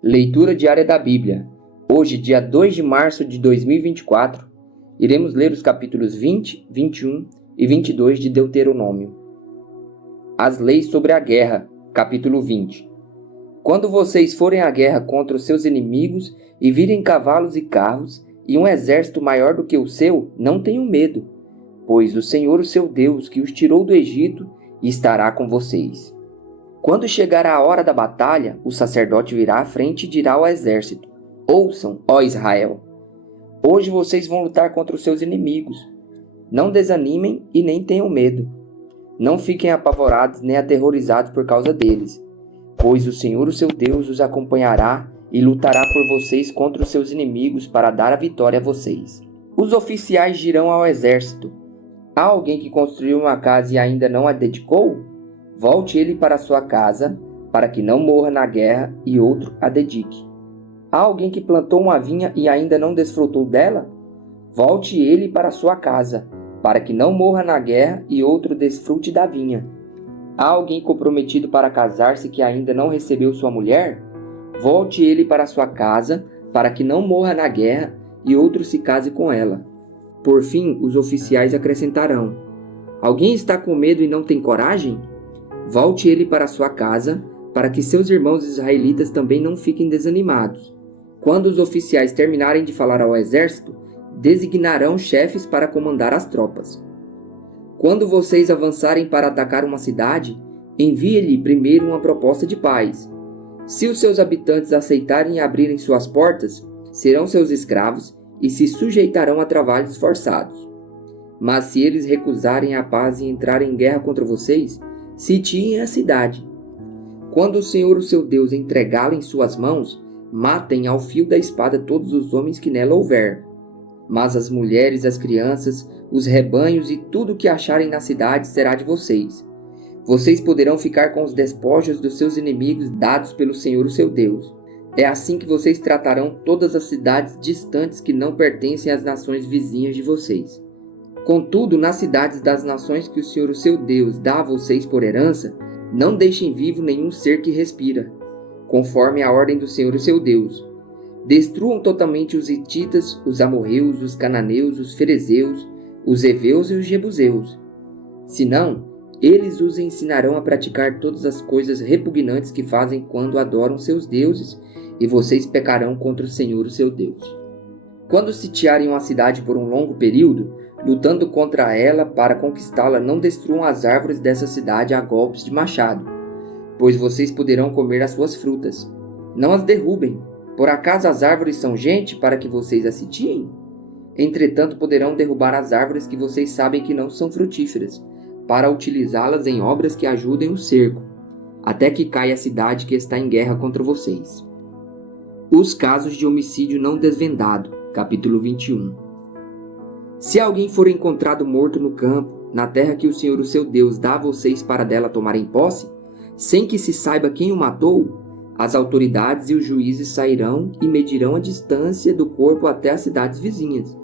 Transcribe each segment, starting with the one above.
Leitura diária da Bíblia. Hoje, dia 2 de março de 2024, iremos ler os capítulos 20, 21 e 22 de Deuteronômio. As leis sobre a guerra, capítulo 20. Quando vocês forem à guerra contra os seus inimigos e virem cavalos e carros e um exército maior do que o seu, não tenham medo, pois o Senhor, o seu Deus, que os tirou do Egito, estará com vocês. Quando chegar a hora da batalha, o sacerdote virá à frente e dirá ao exército: Ouçam, ó Israel! Hoje vocês vão lutar contra os seus inimigos. Não desanimem e nem tenham medo. Não fiquem apavorados nem aterrorizados por causa deles, pois o Senhor, o seu Deus, os acompanhará e lutará por vocês contra os seus inimigos para dar a vitória a vocês. Os oficiais dirão ao exército: Há alguém que construiu uma casa e ainda não a dedicou? Volte ele para sua casa, para que não morra na guerra e outro a dedique. Há alguém que plantou uma vinha e ainda não desfrutou dela? Volte ele para sua casa, para que não morra na guerra e outro desfrute da vinha. Há alguém comprometido para casar-se que ainda não recebeu sua mulher? Volte ele para sua casa, para que não morra na guerra e outro se case com ela. Por fim, os oficiais acrescentarão: Alguém está com medo e não tem coragem? Volte ele para sua casa, para que seus irmãos israelitas também não fiquem desanimados. Quando os oficiais terminarem de falar ao exército, designarão chefes para comandar as tropas. Quando vocês avançarem para atacar uma cidade, envie-lhe primeiro uma proposta de paz. Se os seus habitantes aceitarem e abrirem suas portas, serão seus escravos e se sujeitarão a trabalhos forçados. Mas se eles recusarem a paz e entrarem em guerra contra vocês, sitiem a cidade. Quando o Senhor, o seu Deus, entregá-la em suas mãos, matem ao fio da espada todos os homens que nela houver. Mas as mulheres, as crianças, os rebanhos e tudo o que acharem na cidade será de vocês. Vocês poderão ficar com os despojos dos seus inimigos dados pelo Senhor, o seu Deus. É assim que vocês tratarão todas as cidades distantes que não pertencem às nações vizinhas de vocês. Contudo, nas cidades das nações que o Senhor, o seu Deus, dá a vocês por herança, não deixem vivo nenhum ser que respira, conforme a ordem do Senhor, o seu Deus. Destruam totalmente os hititas, os amorreus, os cananeus, os ferezeus, os heveus e os jebuseus. Senão, eles os ensinarão a praticar todas as coisas repugnantes que fazem quando adoram seus deuses, e vocês pecarão contra o Senhor, o seu Deus. Quando sitiarem uma cidade por um longo período, lutando contra ela para conquistá-la, não destruam as árvores dessa cidade a golpes de machado, pois vocês poderão comer as suas frutas. Não as derrubem. Por acaso as árvores são gente para que vocês as sitiem? Entretanto, poderão derrubar as árvores que vocês sabem que não são frutíferas, para utilizá-las em obras que ajudem o cerco, até que caia a cidade que está em guerra contra vocês. Os casos de homicídio não desvendado, capítulo 21. Se alguém for encontrado morto no campo, na terra que o Senhor, o seu Deus, dá a vocês para dela tomarem posse, sem que se saiba quem o matou, as autoridades e os juízes sairão e medirão a distância do corpo até as cidades vizinhas.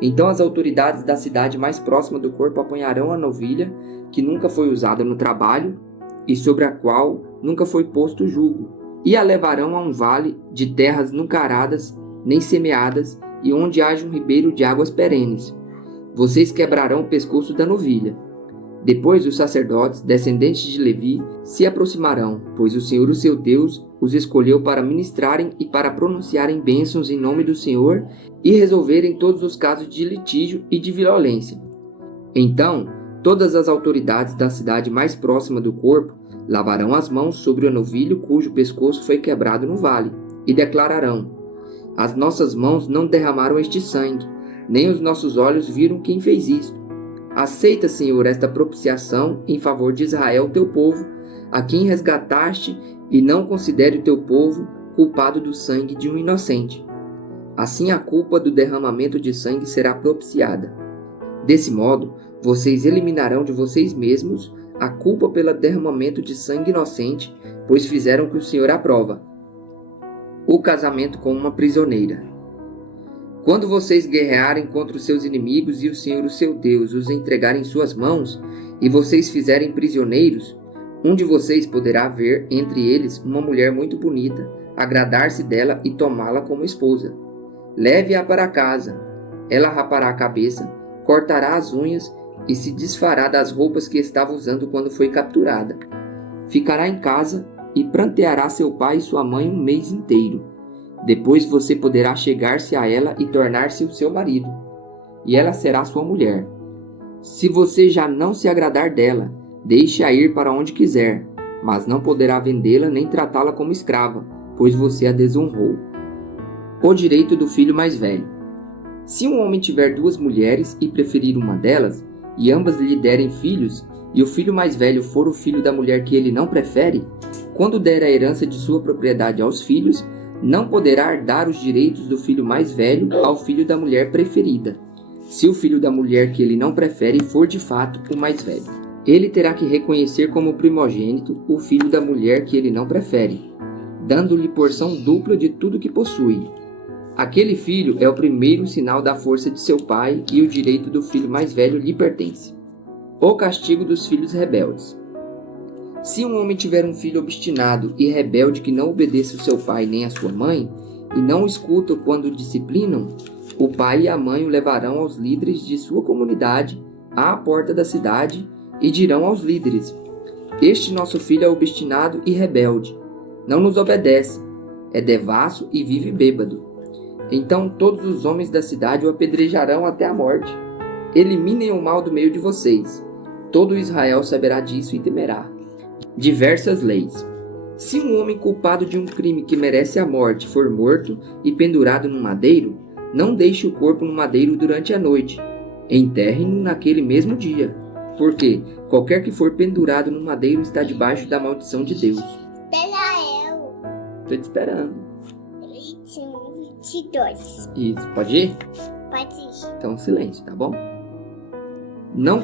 Então as autoridades da cidade mais próxima do corpo apanharão a novilha que nunca foi usada no trabalho e sobre a qual nunca foi posto jugo, e a levarão a um vale de terras nunca aradas nem semeadas e onde haja um ribeiro de águas perenes. Vocês quebrarão o pescoço da novilha. Depois os sacerdotes, descendentes de Levi, se aproximarão, pois o Senhor, o seu Deus, os escolheu para ministrarem e para pronunciarem bênçãos em nome do Senhor e resolverem todos os casos de litígio e de violência. Então, todas as autoridades da cidade mais próxima do corpo lavarão as mãos sobre o novilho cujo pescoço foi quebrado no vale e declararão: As nossas mãos não derramaram este sangue, nem os nossos olhos viram quem fez isto. Aceita, Senhor, esta propiciação em favor de Israel, teu povo, a quem resgataste, e não considere o teu povo culpado do sangue de um inocente. Assim a culpa do derramamento de sangue será propiciada. Desse modo, vocês eliminarão de vocês mesmos a culpa pelo derramamento de sangue inocente, pois fizeram o que o Senhor aprova. O casamento com uma prisioneira. Quando vocês guerrearem contra os seus inimigos e o Senhor, o seu Deus, os entregar em suas mãos, e vocês fizerem prisioneiros, um de vocês poderá ver entre eles uma mulher muito bonita, agradar-se dela e tomá-la como esposa. Leve-a para casa. Ela rapará a cabeça, cortará as unhas e se desfará das roupas que estava usando quando foi capturada. Ficará em casa e pranteará seu pai e sua mãe um mês inteiro. Depois você poderá chegar-se a ela e tornar-se o seu marido, e ela será sua mulher. Se você já não se agradar dela, deixe-a ir para onde quiser, mas não poderá vendê-la nem tratá-la como escrava, pois você a desonrou. O direito do filho mais velho. Se um homem tiver 2 mulheres e preferir uma delas, e ambas lhe derem filhos, e o filho mais velho for o filho da mulher que ele não prefere, quando der a herança de sua propriedade aos filhos, não poderá dar os direitos do filho mais velho ao filho da mulher preferida, se o filho da mulher que ele não prefere for de fato o mais velho. Ele terá que reconhecer como primogênito o filho da mulher que ele não prefere, dando-lhe porção dupla de tudo que possui. Aquele filho é o primeiro sinal da força de seu pai e o direito do filho mais velho lhe pertence. O castigo dos filhos rebeldes. Se um homem tiver um filho obstinado e rebelde que não obedece ao seu pai nem à sua mãe, e não o escuta quando o disciplinam, o pai e a mãe o levarão aos líderes de sua comunidade, à porta da cidade, e dirão aos líderes: Este nosso filho é obstinado e rebelde, não nos obedece, é devasso e vive bêbado. Então todos os homens da cidade o apedrejarão até a morte. Eliminem o mal do meio de vocês. Todo Israel saberá disso e temerá. Diversas leis. Se um homem culpado de um crime que merece a morte for morto e pendurado num madeiro, não deixe o corpo no madeiro durante a noite. Enterre-no naquele mesmo dia, porque qualquer que for pendurado no madeiro está debaixo da maldição de Deus. Espera eu. Tô te esperando. 22. Isso, pode ir? Pode ir. Então silêncio, tá bom? Não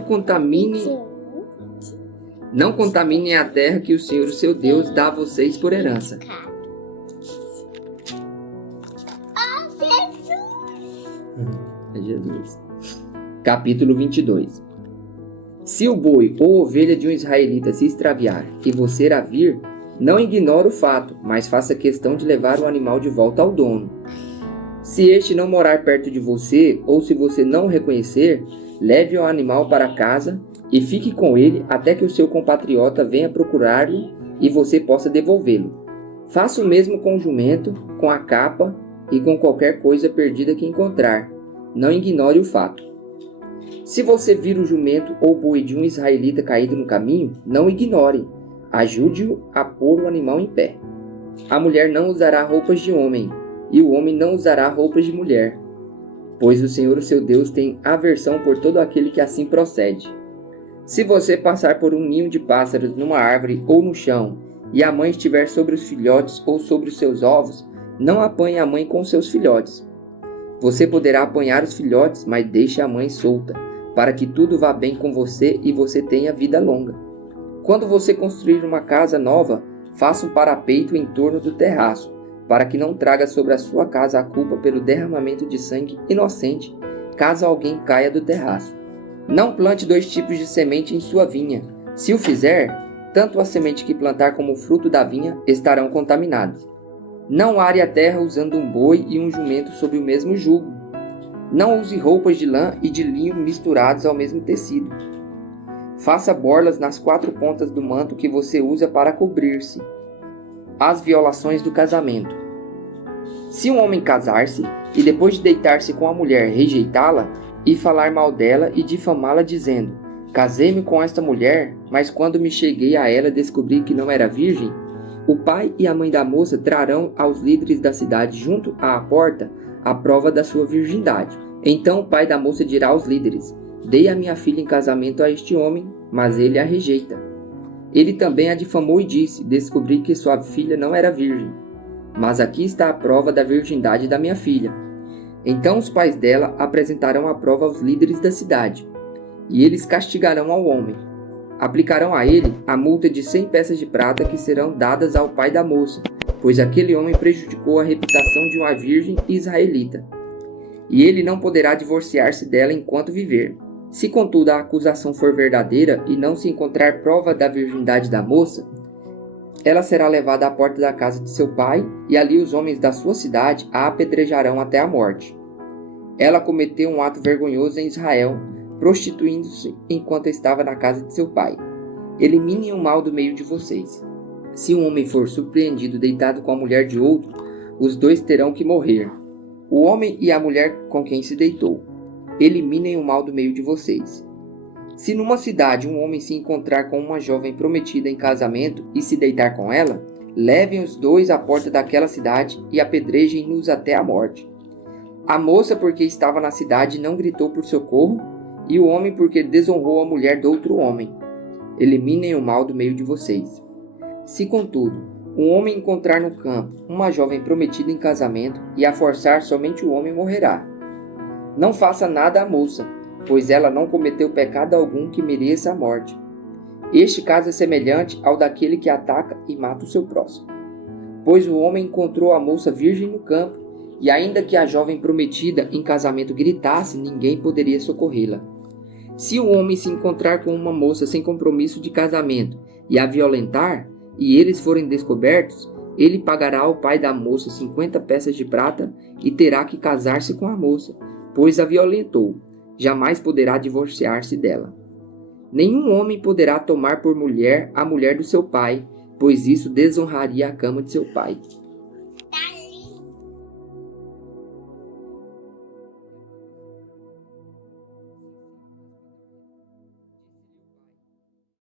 contaminem a terra que o Senhor, seu Deus, dá a vocês por herança. É Jesus. Capítulo 22. Se o boi ou ovelha de um israelita se extraviar e você a vir, não ignore o fato, mas faça questão de levar o animal de volta ao dono. Se este não morar perto de você, ou se você não o reconhecer, leve o animal para casa e fique com ele até que o seu compatriota venha procurar-lo e você possa devolvê-lo. Faça o mesmo com o jumento, com a capa e com qualquer coisa perdida que encontrar. Não ignore o fato. Se você vir o jumento ou boi de um israelita caído no caminho, não ignore. Ajude-o a pôr o animal em pé. A mulher não usará roupas de homem, e o homem não usará roupas de mulher, pois o Senhor, o seu Deus, tem aversão por todo aquele que assim procede. Se você passar por um ninho de pássaros numa árvore ou no chão, e a mãe estiver sobre os filhotes ou sobre os seus ovos, não apanhe a mãe com seus filhotes. Você poderá apanhar os filhotes, mas deixe a mãe solta, para que tudo vá bem com você e você tenha vida longa. Quando você construir uma casa nova, faça um parapeito em torno do terraço, para que não traga sobre a sua casa a culpa pelo derramamento de sangue inocente, caso alguém caia do terraço. Não plante 2 tipos de semente em sua vinha. Se o fizer, tanto a semente que plantar como o fruto da vinha estarão contaminados. Não are a terra usando um boi e um jumento sob o mesmo jugo. Não use roupas de lã e de linho misturados ao mesmo tecido. Faça borlas nas 4 pontas do manto que você usa para cobrir-se. As violações do casamento. Se um homem casar-se e depois de deitar-se com a mulher rejeitá-la e falar mal dela e difamá-la dizendo: Casei-me com esta mulher, mas quando me cheguei a ela descobri que não era virgem, o pai e a mãe da moça trarão aos líderes da cidade junto à porta a prova da sua virgindade. Então o pai da moça dirá aos líderes: Dei a minha filha em casamento a este homem, mas ele a rejeita. Ele também a difamou e disse: Descobri que sua filha não era virgem. Mas aqui está a prova da virgindade da minha filha. Então os pais dela apresentarão a prova aos líderes da cidade, e eles castigarão ao homem. Aplicarão a ele a multa de 100 peças de prata que serão dadas ao pai da moça, pois aquele homem prejudicou a reputação de uma virgem israelita. E ele não poderá divorciar-se dela enquanto viver. Se, contudo, a acusação for verdadeira e não se encontrar prova da virgindade da moça, ela será levada à porta da casa de seu pai, e ali os homens da sua cidade a apedrejarão até a morte. Ela cometeu um ato vergonhoso em Israel, prostituindo-se enquanto estava na casa de seu pai. Eliminem o mal do meio de vocês. Se um homem for surpreendido deitado com a mulher de outro, os dois terão que morrer, o homem e a mulher com quem se deitou. Eliminem o mal do meio de vocês. Se numa cidade um homem se encontrar com uma jovem prometida em casamento e se deitar com ela, levem os dois à porta daquela cidade e apedrejem-nos até a morte. A moça, porque estava na cidade, não gritou por socorro, e o homem, porque desonrou a mulher de outro homem. Eliminem o mal do meio de vocês. Se, contudo, um homem encontrar no campo uma jovem prometida em casamento e a forçar, somente o homem morrerá. Não faça nada à moça, pois ela não cometeu pecado algum que mereça a morte. Este caso é semelhante ao daquele que ataca e mata o seu próximo. Pois o homem encontrou a moça virgem no campo, e ainda que a jovem prometida em casamento gritasse, ninguém poderia socorrê-la. Se o homem se encontrar com uma moça sem compromisso de casamento e a violentar, e eles forem descobertos, ele pagará ao pai da moça 50 peças de prata e terá que casar-se com a moça, pois a violentou. Jamais poderá divorciar-se dela. Nenhum homem poderá tomar por mulher a mulher do seu pai, pois isso desonraria a cama de seu pai.